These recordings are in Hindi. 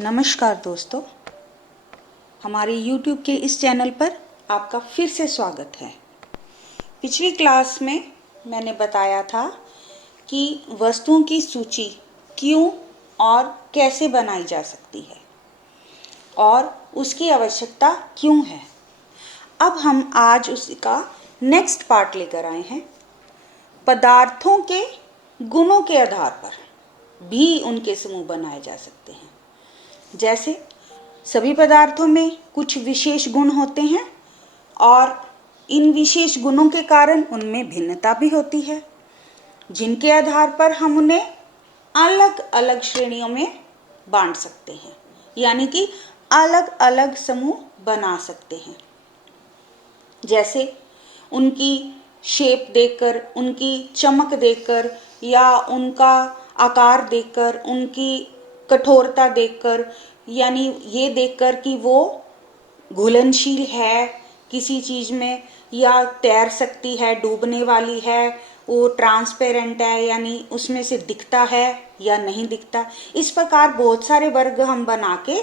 नमस्कार दोस्तों, हमारे YouTube के इस चैनल पर आपका फिर से स्वागत है। पिछली क्लास में मैंने बताया था कि वस्तुओं की सूची क्यों और कैसे बनाई जा सकती है और उसकी आवश्यकता क्यों है। अब हम आज उसका नेक्स्ट पार्ट लेकर आए हैं। पदार्थों के गुणों के आधार पर भी उनके समूह बनाए जा सकते हैं। जैसे सभी पदार्थों में कुछ विशेष गुण होते हैं और इन विशेष गुणों के कारण उनमें भिन्नता भी होती है, जिनके आधार पर हम उन्हें अलग अलग श्रेणियों में बांट सकते हैं, यानी कि अलग अलग समूह बना सकते हैं। जैसे उनकी शेप देखकर, उनकी चमक देखकर या उनका आकार देखकर, उनकी कठोरता देखकर, यानी ये देखकर कि वो घुलनशील है किसी चीज़ में या तैर सकती है, डूबने वाली है, वो ट्रांसपेरेंट है यानी उसमें से दिखता है या नहीं दिखता। इस प्रकार बहुत सारे वर्ग हम बना के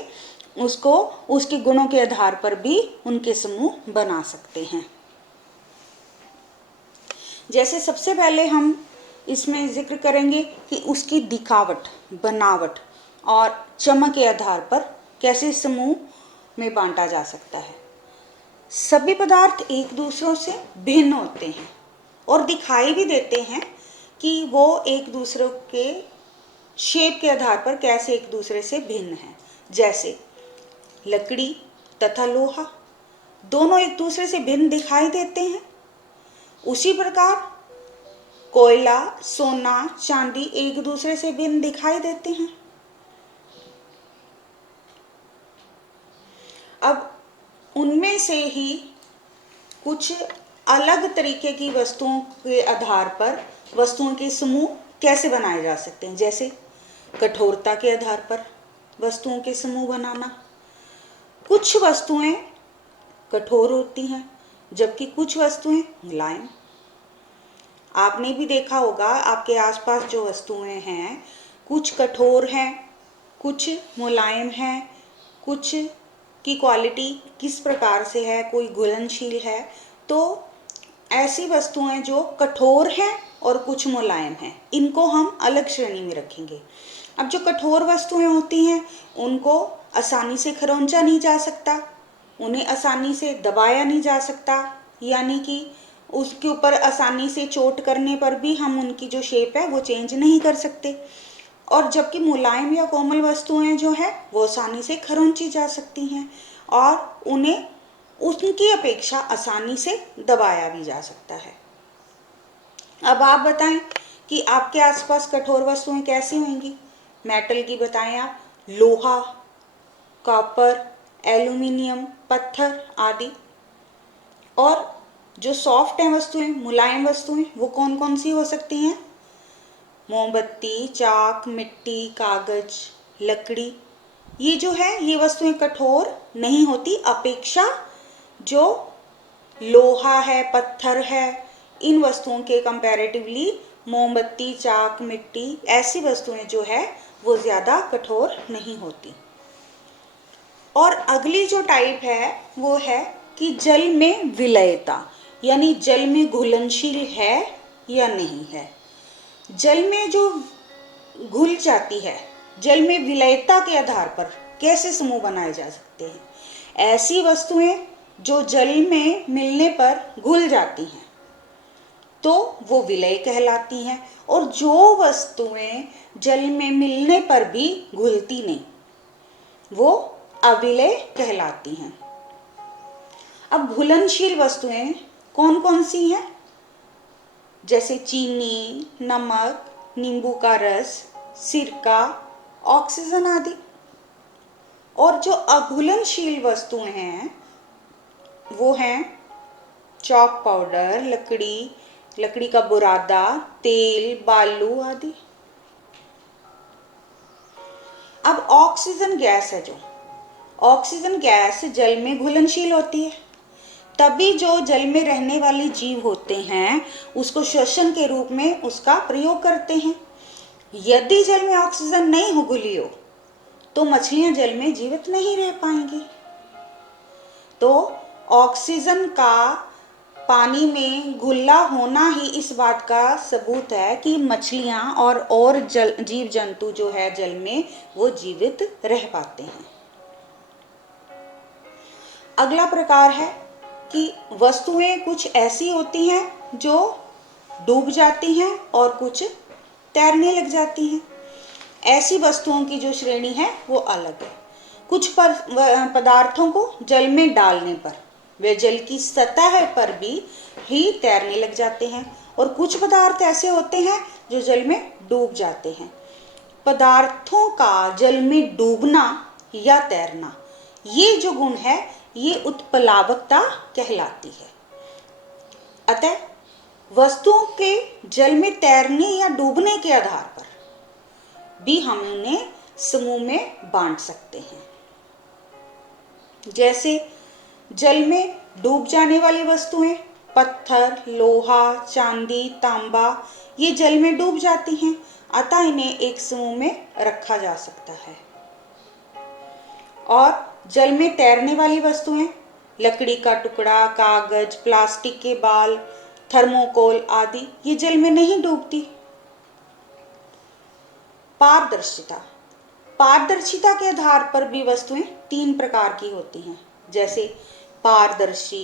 उसको उसके गुणों के आधार पर भी उनके समूह बना सकते हैं। जैसे सबसे पहले हम इसमें जिक्र करेंगे कि उसकी दिखावट, बनावट और चमक के आधार पर कैसे समूह में बांटा जा सकता है। सभी पदार्थ एक दूसरों से भिन्न होते हैं और दिखाई भी देते हैं कि वो एक दूसरे के शेप के आधार पर कैसे एक दूसरे से भिन्न हैं। जैसे लकड़ी तथा लोहा दोनों एक दूसरे से भिन्न दिखाई देते हैं। उसी प्रकार कोयला, सोना, चांदी एक दूसरे से भिन्न दिखाई देते हैं। अब उनमें से ही कुछ अलग तरीके की वस्तुओं के आधार पर वस्तुओं के समूह कैसे बनाए जा सकते हैं। जैसे कठोरता के आधार पर वस्तुओं के समूह बनाना। कुछ वस्तुएं कठोर होती हैं जबकि कुछ वस्तुएं मुलायम। आपने भी देखा होगा आपके आसपास जो वस्तुएं हैं, कुछ कठोर हैं, कुछ मुलायम हैं, कुछ की क्वालिटी किस प्रकार से है, कोई घुलनशील है। तो ऐसी वस्तुएं जो कठोर हैं और कुछ मुलायम हैं, इनको हम अलग श्रेणी में रखेंगे। अब जो कठोर वस्तुएं होती हैं उनको आसानी से खरोंचा नहीं जा सकता, उन्हें आसानी से दबाया नहीं जा सकता, यानी कि उसके ऊपर आसानी से चोट करने पर भी हम उनकी जो शेप है वो चेंज नहीं कर सकते। और जबकि मुलायम या कोमल वस्तुएं जो है वो आसानी से खरोंची जा सकती हैं और उन्हें उनकी अपेक्षा आसानी से दबाया भी जा सकता है। अब आप बताएं कि आपके आसपास कठोर वस्तुएं कैसी होंगी। मेटल की बताएं आप, लोहा, कॉपर, एल्यूमिनियम, पत्थर आदि। और जो सॉफ्ट हैं वस्तुएं, मुलायम वस्तुएं, वो कौन कौन सी हो सकती हैं। मोमबत्ती, चाक, मिट्टी, कागज, लकड़ी। ये जो है ये वस्तुएं कठोर नहीं होती अपेक्षा जो लोहा है, पत्थर है, इन वस्तुओं के कंपैरेटिवली मोमबत्ती, चाक, मिट्टी ऐसी वस्तुएं जो है वो ज़्यादा कठोर नहीं होती। और अगली जो टाइप है वो है कि जल में विलयता, यानी जल में घुलनशील है या नहीं है। जल में जो घुल जाती है, जल में विलयता के आधार पर कैसे समूह बनाए जा सकते हैं। ऐसी वस्तुएं जो जल में मिलने पर घुल जाती हैं तो वो विलय कहलाती हैं, और जो वस्तुएं जल में मिलने पर भी घुलती नहीं वो अविलय कहलाती हैं। अब घुलनशील वस्तुएं कौन कौन सी हैं। जैसे चीनी, नमक, नींबू का रस, सिरका, ऑक्सीजन आदि। और जो अघुलनशील वस्तुएं हैं वो हैं चॉक पाउडर, लकड़ी, लकड़ी का बुरादा, तेल, बालू आदि। अब ऑक्सीजन गैस है, जो ऑक्सीजन गैस जल में घुलनशील होती है, तभी जो जल में रहने वाले जीव होते हैं उसको श्वसन के रूप में उसका प्रयोग करते हैं। यदि जल में ऑक्सीजन नहीं घुली हो तो मछलियां जल में जीवित नहीं रह पाएंगी। तो ऑक्सीजन का पानी में घुला होना ही इस बात का सबूत है कि मछलियां और जीव जंतु जो है जल में वो जीवित रह पाते हैं। अगला प्रकार है कि वस्तुएं कुछ ऐसी होती हैं जो डूब जाती हैं और कुछ तैरने लग जाती हैं। ऐसी वस्तुओं की जो श्रेणी है वो अलग है। कुछ पदार्थों को जल में डालने पर वे जल की सतह पर भी ही तैरने लग जाते हैं, और कुछ पदार्थ ऐसे होते हैं जो जल में डूब जाते हैं। पदार्थों का जल में डूबना या तैरना, ये जो गुण है ये उत्प्लावकता कहलाती है। अतः वस्तुओं के जल में तैरने या डूबने के आधार पर भी हम उन्हें समूह में बांट सकते हैं। जैसे जल में डूब जाने वाली वस्तुएं पत्थर, लोहा, चांदी, तांबा, ये जल में डूब जाती हैं, अतः इन्हें एक समूह में रखा जा सकता है। और जल में तैरने वाली वस्तुएं लकड़ी का टुकड़ा, कागज, प्लास्टिक के बाल, थर्मोकोल आदि, ये जल में नहीं डूबती। पारदर्शिता, पारदर्शिता के आधार पर भी वस्तुएं 3 प्रकार की होती हैं, जैसे पारदर्शी,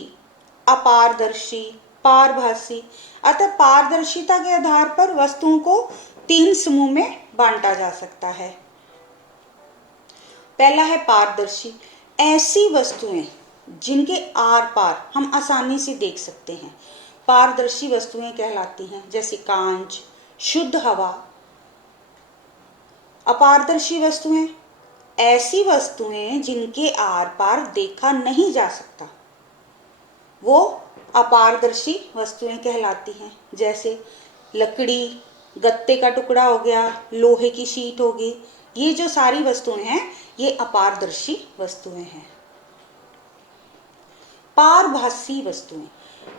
अपारदर्शी, पारभासी। अतः पारदर्शिता के आधार पर वस्तुओं को 3 समूह में बांटा जा सकता है। पहला है पारदर्शी, ऐसी वस्तुएं जिनके आर पार हम आसानी से देख सकते हैं, पारदर्शी वस्तुएं कहलाती हैं, जैसे कांच, शुद्ध हवा। अपारदर्शी वस्तुएं, ऐसी वस्तुएं जिनके आर पार देखा नहीं जा सकता, वो अपारदर्शी वस्तुएं कहलाती हैं, जैसे लकड़ी, गत्ते का टुकड़ा हो गया, लोहे की शीट होगी। ये जो सारी वस्तुएं हैं ये अपारदर्शी वस्तुएं हैं। पारभासी वस्तुएं,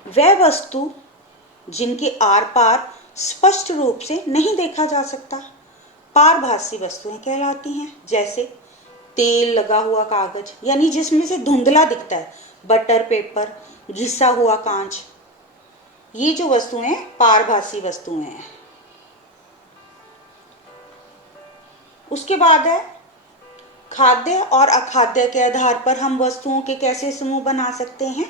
वह वस्तु जिनके आर पार स्पष्ट रूप से नहीं देखा जा सकता, पारभासी वस्तुएं कहलाती हैं, जैसे तेल लगा हुआ कागज, यानी जिसमें से धुंधला दिखता है, बटर पेपर, घिसा हुआ कांच, ये जो वस्तुएं पारभासी वस्तुएं हैं। उसके बाद है खाद्य और अखाद्य के आधार पर हम वस्तुओं के कैसे समूह बना सकते हैं।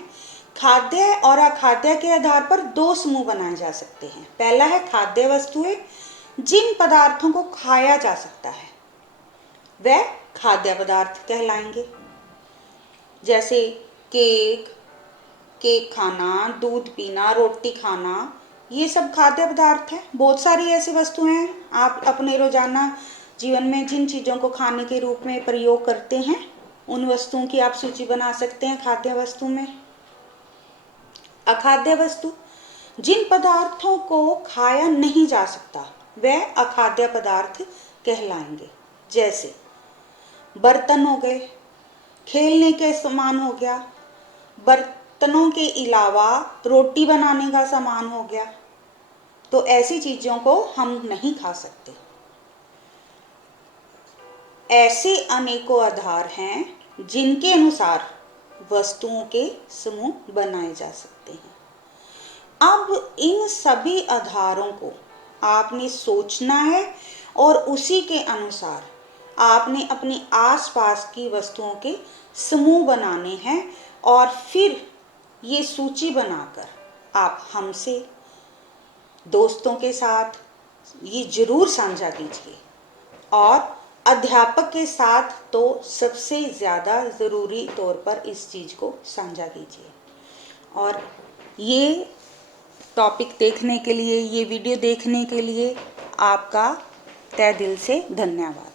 खाद्य और अखाद्य के आधार पर 2 समूह बनाए जा सकते हैं। पहला है खाद्य वस्तुएं, जिन पदार्थों को खाया जा सकता है वह खाद्य पदार्थ कहलाएंगे, जैसे केक खाना, दूध पीना, रोटी खाना, ये सब खाद्य पदार्थ हैं। बहुत सारी ऐसी वस्तुएं हैं आप अपने रोजाना जीवन में जिन चीज़ों को खाने के रूप में प्रयोग करते हैं, उन वस्तुओं की आप सूची बना सकते हैं खाद्य वस्तु में। अखाद्य वस्तु, जिन पदार्थों को खाया नहीं जा सकता वह अखाद्य पदार्थ कहलाएंगे, जैसे बर्तन हो गए, खेलने के सामान हो गया, बर्तनों के अलावा रोटी बनाने का सामान हो गया, तो ऐसी चीज़ों को हम नहीं खा सकते। ऐसे अनेकों आधार हैं जिनके अनुसार वस्तुओं के समूह बनाए जा सकते हैं। अब इन सभी आधारों को आपने सोचना है और उसी के अनुसार आपने अपने आसपास की वस्तुओं के समूह बनाने हैं, और फिर ये सूची बनाकर आप हमसे, दोस्तों के साथ ये जरूर साझा कीजिए, और अध्यापक के साथ तो सबसे ज़्यादा ज़रूरी तौर पर इस चीज़ को साझा कीजिए। और ये टॉपिक देखने के लिए, ये वीडियो देखने के लिए आपका तहे दिल से धन्यवाद।